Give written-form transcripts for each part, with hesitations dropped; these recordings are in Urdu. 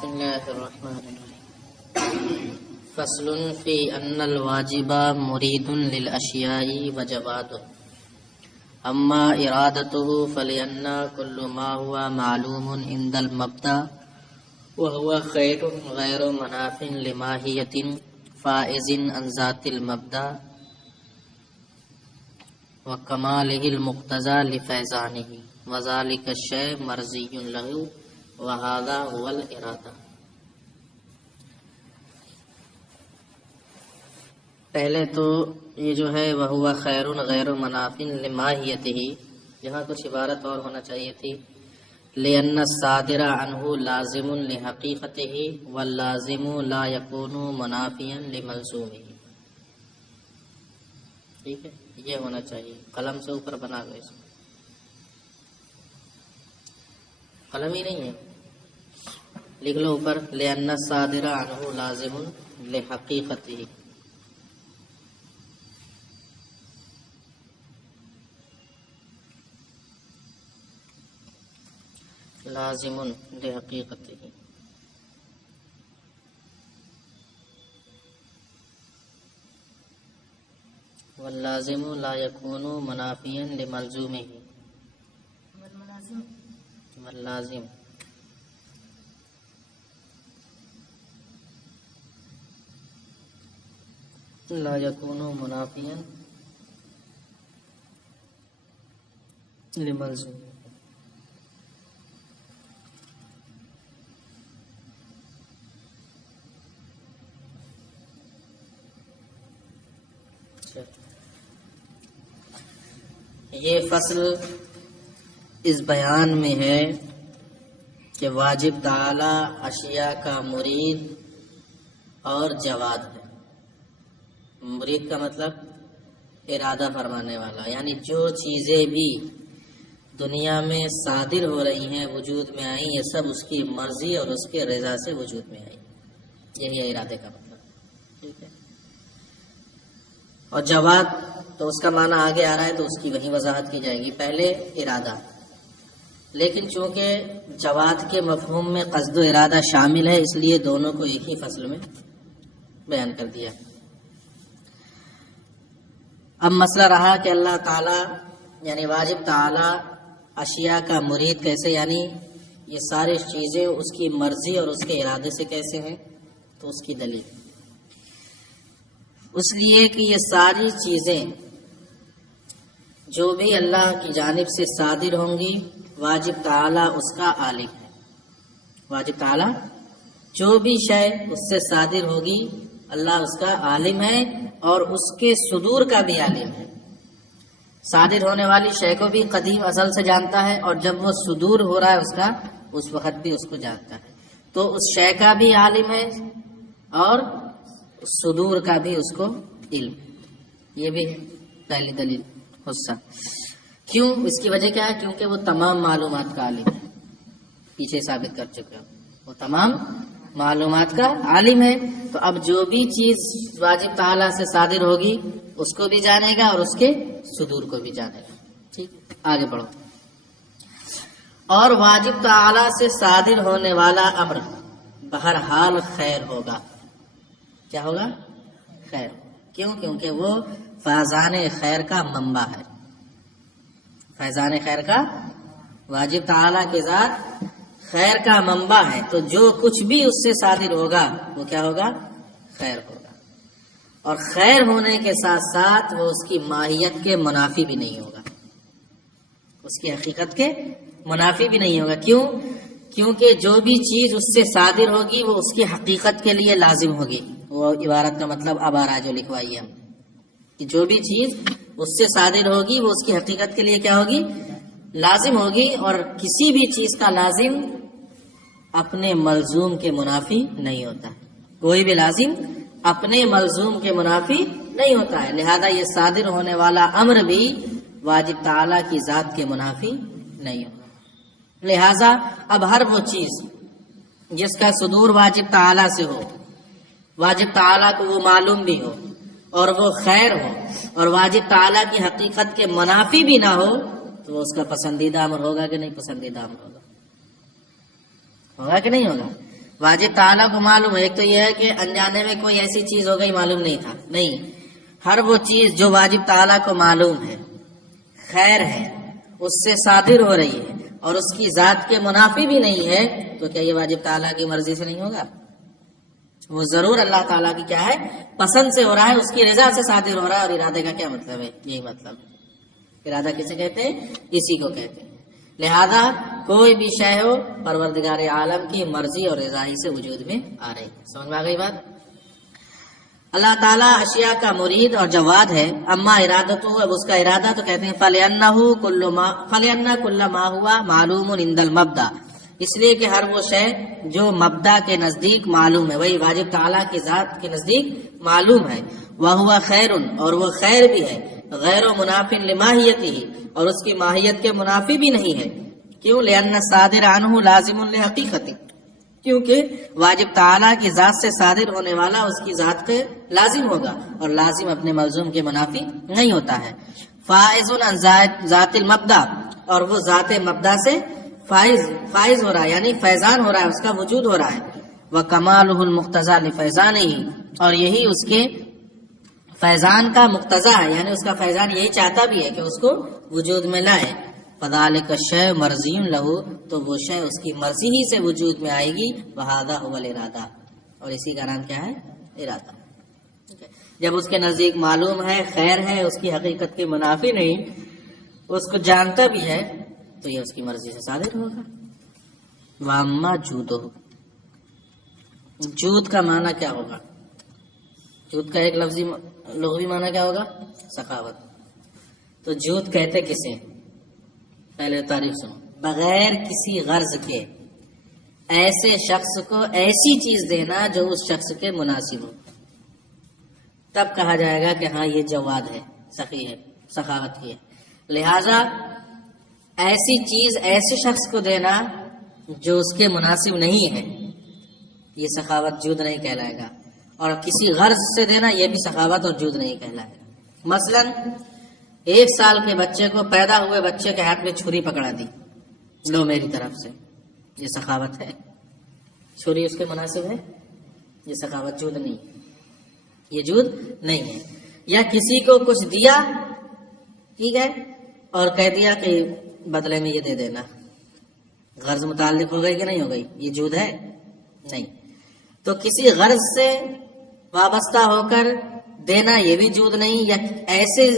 بسم الله الرحمن الرحيم فصل في أن الواجب مريد للأشياء وجواد أما إرادته فلأن كل ما هو معلوم عند المبدأ وهو خير غير مناف لماهية فائز عن ذات المبدأ وكماله المقتضى لفيضانه وذلك الشيء مرضي له وهذا هو الارادہ۔ پہلے تو یہ جو ہے وہ خیر غیر مناف لماہیتہ، یہاں کچھ عبارت اور ہونا چاہیے تھی لأن الصادر عنہ لازم لحقیقتہ واللازم لا يكون منافیا لملزومہ۔ ٹھیک ہے، یہ ہونا چاہیے، قلم سے اوپر بنا گئے، اس قلم ہی نہیں ہے، لکھ لو اوپر لأن الصادر عنہ لازم لحقیقتہ۔ لازم لحقیقتہ واللازم لا يكون منافیا لملزومہ واللازم لا يكون منافیا لملزوم۔ یہ فصل اس بیان میں ہے کہ واجب تعالی اشیاء کا مرید اور جواد ہے۔ مرید کا مطلب ارادہ فرمانے والا، یعنی جو چیزیں بھی دنیا میں صادر ہو رہی ہیں، وجود میں آئی، یہ سب اس کی مرضی اور اس کے رضا سے وجود میں آئی، یہی ہے ارادے کا مطلب۔ ٹھیک ہے، اور جواد تو اس کا معنی آگے آ رہا ہے تو اس کی وہی وضاحت کی جائے گی، پہلے ارادہ۔ لیکن چونکہ جواد کے مفہوم میں قصد و ارادہ شامل ہے، اس لیے دونوں کو ایک ہی فصل میں بیان کر دیا۔ اب مسئلہ رہا کہ اللہ تعالی یعنی واجب تعالی اشیاء کا مرید کیسے، یعنی یہ ساری چیزیں اس کی مرضی اور اس کے ارادے سے کیسے ہیں، تو اس کی دلیل اس لیے کہ یہ ساری چیزیں جو بھی اللہ کی جانب سے صادر ہوں گی، واجب تعالی اس کا عالم ہے۔ واجب تعالی جو بھی شے اس سے صادر ہوگی، اللہ اس کا عالم ہے اور اس کے صدور کا بھی عالم ہے۔ صادر ہونے والی شے کو بھی قدیم ازل سے جانتا ہے، اور جب وہ صدور ہو رہا ہے اس کا، اس وقت بھی اس کو جانتا ہے۔ تو اس شے کا بھی عالم ہے اور صدور کا بھی اس کو علم۔ یہ بھی ہے پہلی دلیل حصہ۔ کیوں؟ اس کی وجہ کیا ہے؟ کیونکہ وہ تمام معلومات کا عالم ہے، پیچھے ثابت کر چکے ہو، وہ تمام معلومات کا عالم ہے۔ تو اب جو بھی چیز واجب تعالی سے صادر ہوگی اس کو بھی جانے گا اور اس کے صدور کو بھی جانے گا۔ ٹھیک، آگے بڑھو۔ اور واجب تعالی سے صادر ہونے والا امر بہرحال خیر ہوگا۔ کیا ہوگا؟ خیر۔ کیوں؟ کیونکہ وہ فیضان خیر کا منبع ہے۔ فیضان خیر کا، واجب تعالی کے ذات خیر کا منبع ہے، تو جو کچھ بھی اس سے صادر ہوگا وہ کیا ہوگا؟ خیر ہوگا۔ اور خیر ہونے کے ساتھ ساتھ وہ اس کی ماہیت کے منافی بھی نہیں ہوگا، اس کی حقیقت کے منافی بھی نہیں ہوگا۔ کیوں؟ کیونکہ جو بھی چیز اس سے صادر ہوگی وہ اس کی حقیقت کے لیے لازم ہوگی۔ وہ عبارت کا مطلب اب آ رہا ہے جو لکھوائی ہے ہم نے، کہ جو بھی چیز اس سے صادر ہوگی وہ اس کی حقیقت کے لیے کیا ہوگی؟ لازم ہوگی۔ اور کسی بھی چیز کا لازم اپنے ملزوم کے منافی نہیں ہوتا، کوئی بھی لازم اپنے ملزوم کے منافی نہیں ہوتا ہے، لہذا یہ صادر ہونے والا امر بھی واجب تعالی کی ذات کے منافی نہیں ہوتا۔ لہذا اب ہر وہ چیز جس کا صدور واجب تعالی سے ہو، واجب تعالی کو وہ معلوم بھی ہو اور وہ خیر ہو اور واجب تعالی کی حقیقت کے منافی بھی نہ ہو، تو وہ اس کا پسندیدہ امر ہوگا کہ نہیں پسندیدہ امر ہوگا؟ ہوگا کہ نہیں ہوگا؟ واجب تعالیٰ کو معلوم ہے، ایک تو یہ ہے کہ انجانے میں کوئی ایسی چیز ہو گئی معلوم نہیں تھا، نہیں، ہر وہ چیز جو واجب تعالیٰ کو معلوم ہے، خیر ہے، اس سے صادر ہو رہی ہے اور اس کی ذات کے منافی بھی نہیں ہے، تو کیا یہ واجب تعالیٰ کی مرضی سے نہیں ہوگا؟ وہ ضرور اللہ تعالیٰ کی کیا ہے، پسند سے ہو رہا ہے، اس کی رضا سے صادر ہو رہا ہے۔ اور ارادے کا کیا مطلب ہے؟ یہی مطلب ہے۔ ارادہ کسے کہتے ہیں؟ اسی کو کہتے ہیں۔ لہذا کوئی بھی شے ہو پروردگار عالم کی مرضی اور رضا ہی سے وجود میں آ رہی ہے۔ سمجھ میں آ گئی بات؟ اللہ تعالیٰ اشیاء کا مرید اور جواد ہے۔ اما ارادت ہو، اب اس کا ارادہ تو کہتے ہیں فَلِأَنَّ كُلَّ مَا هُوَ مَعْلُومٌ عِندَ الْمَبْدَأِ، اس لیے کہ ہر وہ شے جو مبدا کے نزدیک معلوم ہے، وہی واجب تعالیٰ کی ذات کے نزدیک معلوم ہے، وَهُوَ خَيْرٌ، اور وہ خیر بھی ہے، غیر منافٍ لماہیتہ، اور اس کی ماہیت کے منافی بھی نہیں ہے۔ کیوں؟ لأن الصادر عنہ لازم لحقیقتہ، کیونکہ واجب تعالیٰ کی ذات سے صادر ہونے والا اس کی ذات کے لازم ہوگا، اور لازم اپنے ملزوم کے منافی نہیں ہوتا ہے۔ فائز عن ذات المبدا، اور وہ ذات مبدا سے فائز ہو رہا ہے، یعنی فیضان ہو رہا ہے، اس کا وجود ہو رہا ہے۔ وکمالہ المقتضی لفیضانہ، اور یہی اس کے فیضان کا مقتضا ہے، یعنی اس کا فیضان یہی چاہتا بھی ہے کہ اس کو وجود میں لائے۔ فذالک الشیء مرضی لہ، تو وہ شے اس کی مرضی ہی سے وجود میں آئے گی۔ وہذا هو الارادہ، اور اسی کا نام کیا ہے؟ ارادہ۔ جب اس کے نزدیک معلوم ہے، خیر ہے، اس کی حقیقت کی منافی نہیں، اس کو جانتا بھی ہے، تو یہ اس کی مرضی سے صادر ہوگا۔ واما جودہ، جود کا معنی کیا ہوگا؟ جود کا ایک لفظی لغوی معنی کیا ہوگا؟ سخاوت۔ تو جود کہتے کسے؟ پہلے تعریف سنو۔ بغیر کسی غرض کے ایسے شخص کو ایسی چیز دینا جو اس شخص کے مناسب ہو، تب کہا جائے گا کہ ہاں یہ جواد ہے، سخی ہے، سخاوت کی ہے۔ لہذا ایسی چیز ایسے شخص کو دینا جو اس کے مناسب نہیں ہے، یہ سخاوت جود نہیں کہلائے گا، اور کسی غرض سے دینا یہ بھی سخاوت اور جود نہیں کہلائے گا۔ مثلا 1 سال کے بچے کو، پیدا ہوئے بچے کے ہاتھ میں چھری پکڑا دی، لو میری طرف سے، یہ سخاوت ہے؟ چھری اس کے مناسب ہے؟ یہ سخاوت جود نہیں، یہ جود نہیں ہے۔ یا کسی کو کچھ دیا، ٹھیک ہے، اور کہہ دیا کہ بدلے میں یہ دے دینا، غرض متعلق ہو گئی کہ نہیں ہو گئی؟ یہ جود ہے؟ نہیں۔ تو کسی غرض سے وابستہ ہو کر دینا یہ بھی جود نہیں، یا ایسے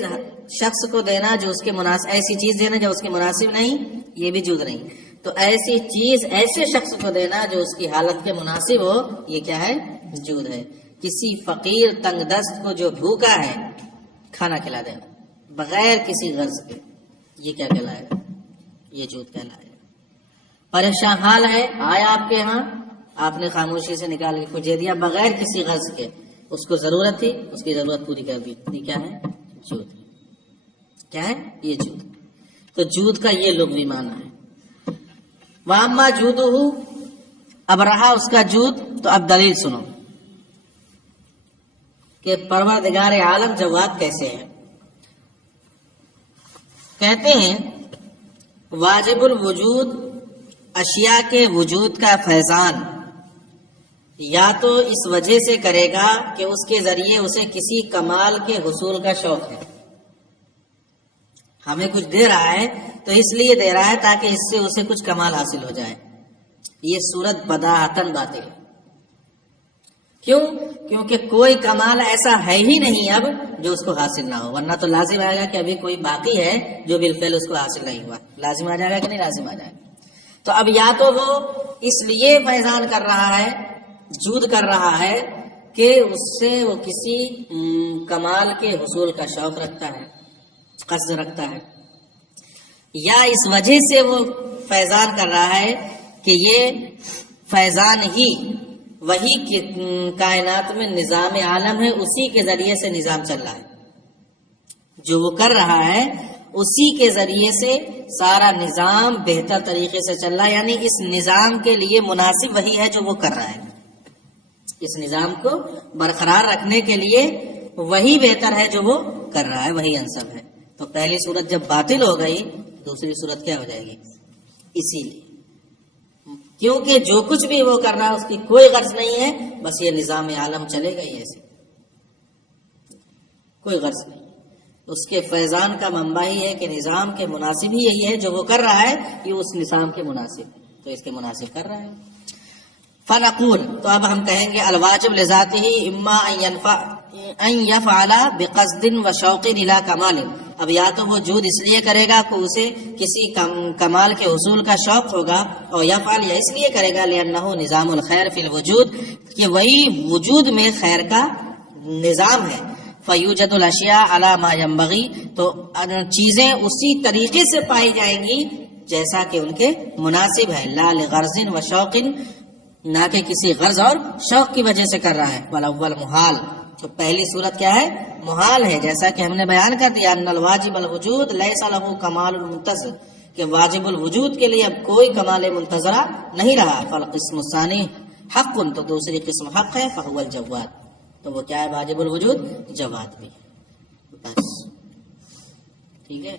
شخص کو دینا جو اس کے مناسب، ایسی چیز دینا جو اس کے مناسب نہیں، یہ بھی جود نہیں۔ تو ایسی چیز ایسے شخص کو دینا جو اس کی حالت کے مناسب ہو، یہ کیا ہے؟ جود ہے۔ کسی فقیر تنگ دست کو جو بھوکا ہے کھانا کھلا دینا بغیر کسی غرض کے، یہ کیا کہلائے گا؟ یہ جود کہلائے گا۔ پریشان حال ہے، آیا آپ کے ہاں، آپ نے خاموشی سے نکال کے کچھ دے دیا بغیر کسی غرض کے، اس کو ضرورت تھی، اس کی ضرورت پوری کر دی، یہ کیا ہے؟ جود۔ کیا ہے؟ یہ جود۔ تو جود کا یہ لغوی معنی ہے۔ واما جودہ، اب رہا اس کا جود، تو اب دلیل سنو کہ پروردگار عالم جواد کیسے ہے۔ کہتے ہیں واجب الوجود، اشیاء کے وجود کا فیضان یا تو اس وجہ سے کرے گا کہ اس کے ذریعے اسے کسی کمال کے حصول کا شوق ہے، ہمیں کچھ دے رہا ہے تو اس لیے دے رہا ہے تاکہ اس سے اسے کچھ کمال حاصل ہو جائے، یہ صورت بداہتاً باطل ہے۔ کیوں؟ کیونکہ کوئی کمال ایسا ہے ہی نہیں اب جو اس کو حاصل نہ ہو، ورنہ تو لازم آئے گا کہ ابھی کوئی باقی ہے جو بالفعل اس کو حاصل نہیں ہوا، لازم آ جائے گا کہ نہیں لازم آ جائے گا۔ تو اب یا تو وہ اس لیے فیضان کر رہا ہے، جود کر رہا ہے کہ اس سے وہ کسی کمال کے حصول کا شوق رکھتا ہے، قصد رکھتا ہے، یا اس وجہ سے وہ فیضان کر رہا ہے کہ یہ فیضان ہی وہی کائنات میں نظام عالم ہے، اسی کے ذریعے سے نظام چل رہا ہے، جو وہ کر رہا ہے اسی کے ذریعے سے سارا نظام بہتر طریقے سے چل رہا ہے، یعنی اس نظام کے لیے مناسب وہی ہے جو وہ کر رہا ہے، اس نظام کو برقرار رکھنے کے لیے وہی بہتر ہے جو وہ کر رہا ہے، وہی انسب ہے۔ تو پہلی صورت جب باطل ہو گئی، دوسری صورت کیا ہو جائے گی؟ اسی لیے کیونکہ جو کچھ بھی وہ کر رہا ہے اس کی کوئی غرض نہیں ہے، بس یہ نظام عالم چلے گا ہی ایسے، کوئی غرض نہیں۔ اس کے فیضان کا منبع ہی ہے کہ نظام کے مناسب ہی یہی ہے، جو وہ کر رہا ہے یہ اس نظام کے مناسب ہے، تو اس کے مناسب کر رہا ہے۔ فنقول، تو اب ہم کہیں گے الواجب لذاته اما ان يفعل بقصد وشوق الى کمال، اب یا تو وہ جود اس لیے کرے گا کہ اسے کسی کمال کے حصول کا شوق ہوگا، اور یفعل یا اس لیے کرے گا لانه نظام الخیر فی الوجود، کہ وہی وجود میں خیر کا نظام ہے۔ فیوجد الاشیاء علی ما ينبغی، تو چیزیں اسی طریقے سے پائی جائیں گی جیسا کہ ان کے مناسب ہے، لا لغرض و شوق، نہ کہ کسی غرض اور شوق کی وجہ سے کر رہا ہے۔ والاول محال، تو پہلی صورت کیا ہے؟ محال ہے، جیسا کہ ہم نے بیان کر دیا ان الواجب الوجود لیس له کمال المنتظر، کہ واجب الوجود کے لیے اب کوئی کمال منتظرہ نہیں رہا۔ فالقسم الثانی حق، تو دوسری قسم حق ہے، فهو الجواد، تو وہ کیا ہے؟ واجب الوجود، جواد بھی، بس ٹھیک ہے۔